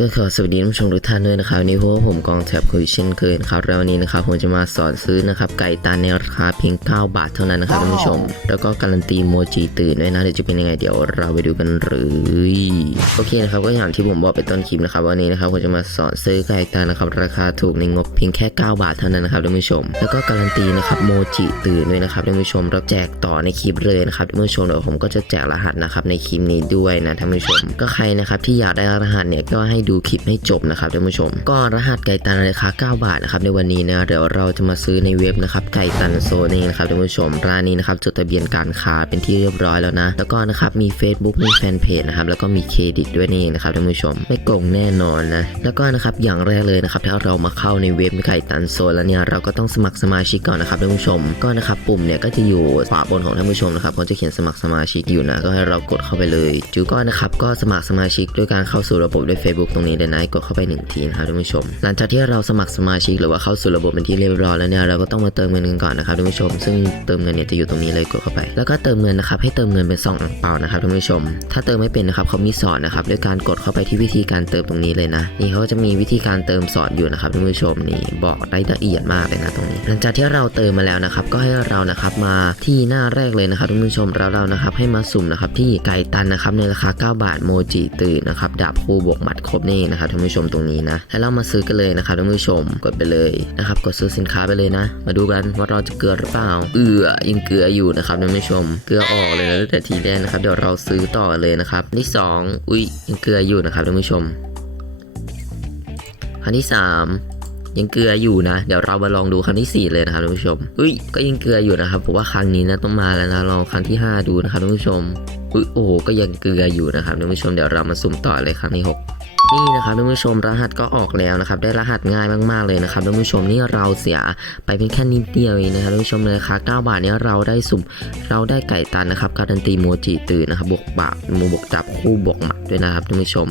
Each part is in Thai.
ก็ขอสวัสดีท่านผู้ชมทุกท่านด้วยนะครับวันนี้พวกผมกองแถบคุยเช่นเคยนะครับแล้ววันนี้นะครับผมจะมาสอนซื้อนะครับไก่ตาในราคาเพียง 9 บาทเท่านั้นนะครับท่านผู้ชม แล้วก็การันตีโมจิตื่นด้วยนะเดี๋ยวจะเป็นยังไงเดี๋ยวเราไปดูกันเลยโอเคนะครับก็อย่างที่ผมบอกไปต้นคลิปนะครับวันนี้นะครับผมจะมาสอนซื้อไก่ตานะครับราคาถูกในงบเพียงแค่ 9 บาทเท่านั้นนะครับท่านผู้ชม แล้วก็การันตีนะครับโมจิตื่นด้วยนะครับท่านผู้ชมเราแจกต่อในคลิปเลยนะครับท่านผู้ชมเดี๋ยวผมก็จะแจกรหัสนะครับในคลิปนี้ด้วยนะท่านผู้ชม ก็ใครนะครับที่อยากได้รหัสเนี่ยก็ให้ดูคลิปให้จบนะครับท่านผู้ชม ก็รหัสไก่ตันราคา 9 บาทนะครับในวันนี้นะเดี๋ยวเราจะมาซื้อในเว็บนะครับไก่ตันโซนเองนะครับท่านผู้ชมร้านนี้นะครับจดทะเบียนการค้าเป็นที่เรียบร้อยแล้วนะ แล้วก็นะครับมี Facebook มีแฟนเพจนะครับแล้วก็มีเครดิตด้วยนี่นะครับท่านผู้ชม ไม่โกงแน่นอนนะแล้วก็นะครับอย่างแรกเลยนะครับถ้าเรามาเข้าในเว็บไก่ตันโซนแล้วเนี่ยเราก็ต้องสมัครสมาชิกก่อนนะครับท่านผู้ชมก็นะครับปุ่มเนี่ยก็จะอยู่ขวาบนของท่านผู้ชมนะครับเขาจะเขียนสมัครสมาชิกอยู่นะก็ให้เรากดเข้าไปเลยจูก็นะครับก็สมัครสมาชิกด้วยการเข้าสู่ระบบด้วย Facebook ตรงนี้เลยนะกดเข้าไปหนึ่งทีนะครับท่านผู้ชม หลังจากที่เราสมัครสมาชิกหรือว่าเข้าสู่ระบบเป็นที่เรียบร้อยแล้วเนี่ยเราก็ต้องมาเติมเงินกันก่อนนะครับท่านผู้ชม ซึ่งเติมเงินเนี่ยจะอยู่ตรงนี้เลยกดเข้าไป แล้วก็เติมเงินนะครับให้เติมเงินเป็นซองอ่างเปานะครับท่านผู้ชม ถ้าเติมไม่เป็นนะครับเขามีสอนนะครับด้วยการกดเข้าไปที่วิธีการเติมตรงนี้เลยนะ นี่เขาจะมีวิธีการเติมสอนอยู่นะครับท่านผู้ชมนี่บอกได้ละเอียดมากเลยนะตรงนี้ หลังจากที่เราเติมมาแล้วนะครับก็ให้เรานะครับมาที่หน้าแรกเลยนะครับท่านผู้ชมแล้วเรานะครับให้มาสุ่มนะครับที่ไก่ตันนะครับในราคา 9 บาทโมจิตื่นนะครับดาบคู่บวกหมัดครบนี่นะครับท่านผู้ชมตรงนี้นะแล้วเรามาซื้อกันเลยนะครับท่านผู้ชมกดไปเลยนะครับกดซื้อสินค้าไปเลยนะ มาดูกันว่าเราจะเกลือหรือเปล่าเอือยังเกลืออยู่นะครับท่านผู้ชม เกลือออกเลยนะตั้งแต่ทีแรกนะครับเดี๋ยวเราซื้อต่อเลยนะครับที่สองอุ้ยยังเกลืออยู่นะครับท่านผู้ชมอันที่สาม ยังเกลืออยู่นะ เดี๋ยวเรามาลองดูครั้งที่ 4 เลยนะครับท่านผู้ชมอุ้ยก็ยังเกลืออยู่นะครับผมว่าครั้งนี้นะต้องมาแล้วนะลองครั้งที่ 5 ดูนะครับท่านผู้ชมอุ้ยโอ้โหก็ยังเกลืออยู่นะครับท่านผู้ชมเดี๋ยวเรามาสุ่มต่อเลยครั้งที่ 6นี่นะครับท่านผู้ชมรหัสก็ออกแล้วนะครับ ได้รหัสง่ายมากๆเลยนะครับท่านผู้ชมนี่เราเสียไปเป็นแค่นิดเดียวเองนะครับท่านผู้ชมในราคา9บาทนี้เราได้สุ่มเราได้ไก่ตันนะครับการันตีโมจิตื่นนะครับบวกบาทโมบวกจับคู่บวกหมัดด้วยนะครับท่านผู้ชม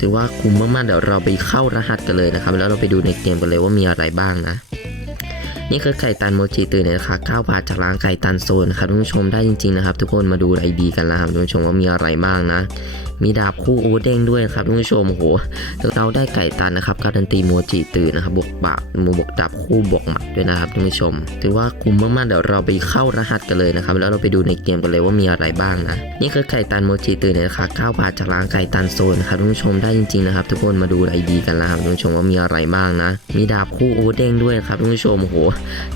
ถือว่าคุ้มมากๆเดี๋ยวเราไปเข้ารหัสกันเลยนะครับ แล้วเราไปดูในเกมกันเลยว่ามีอะไรบ้างนะ นี่คือไก่ตันโมจิตื่นในราคา9บาทจากร้านไก่ตันโซนนะครับท่านผู้ชมได้จริงๆนะครับ ทุกคนมาดูไอดีกันแล้วครับท่านผู้ชมว่ามีอะไรบ้างนะ มีดาบคู่โอเด้งด้วยนะครับท่านผู้ชมโหเราได้ไก่ตันนะครับการันตีโมจิตื่นนะครับบวกบาทโมบวกดาบคู่บวกหมัดด้วยนะครับท่านผู้ชม ถือว่าคุ้มมากๆเดี๋ยวเราไปเข้ารหัสกันเลยนะครับแล้วเราไปดูในเกมกันเลยว่ามีอะไรบ้างนะนี่คือไก่ตันโมจิตื่นในราคา9บาทจากร้านไก่ตันโซนนะครับท่านผู้ชมได้จริงๆนะครับ ทุกคนมาดูไอดีกันแล้วครับท่านผู้ชมว่ามีอะไรบ้างนะ มีดาบคู่โอเด้งด้วยครับท่านผู้ชมโห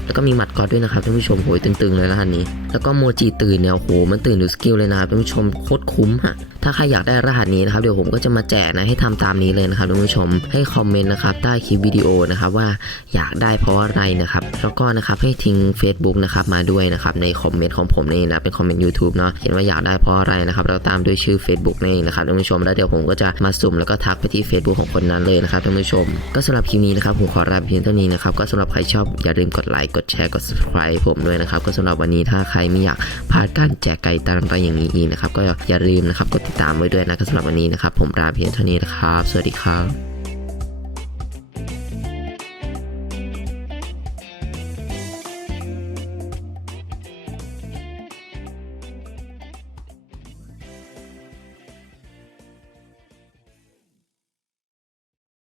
แล้วก็มีหมัดกอตด้วยนะครับท่านผู้ชมโหยตึงๆเลยรหัสนี้ แล้วก็โมจิตื่นเนี่ยโอ้โหมันตื่นดูสกิลเลยนะท่านผู้ชมโคตรคุ้มฮะถ้าใครอยากได้รหัสนี้นะครับเดี๋ยวผมก็จะมาแจกนะให้ทำตามนี้เลยนะครับท่านผู้ชมให้คอมเมนต์นะครับใต้คลิปวิดีโอนะครับว่าอยากได้เพราะอะไรนะครับแล้วก็นะครับให้ทิ้ง Facebook นะครับมาด้วยนะครับในคอมเมนต์ของผมนี่นะเป็นคอมเมนต์ YouTube เนาะเขียนว่าอยากได้เพราะอะไรนะครับแล้วตามด้วยชื่อ Facebook นี่นะครับท่านผู้ชมแล้วเดี๋ยวผมก็จะมาสุ่มแล้วก็ทักไปที่ Facebook ของคนนั้นเลยนะครับท่านผู้ชม ก็สำหรับคลิปนี้นะครับผมขอลาเพียงเท่านี้นะครับก็สำหรับใครชอบอย่าลืมกดไลค์ กดแชร์ กด subscribe ผมด้วยนะครับ ก็สำหรับวันนี้ถ้าใครไม่อยากพลาดการแจกไก่ตามไปอย่างนี้อีกนะครับ ก็อย่าลืมนะครับ กดติดตามไว้ด้วยนะครับสำหรับวันนี้นะครับ ผมลาเพียงเท่านี้นะครับ สวัสดีครับ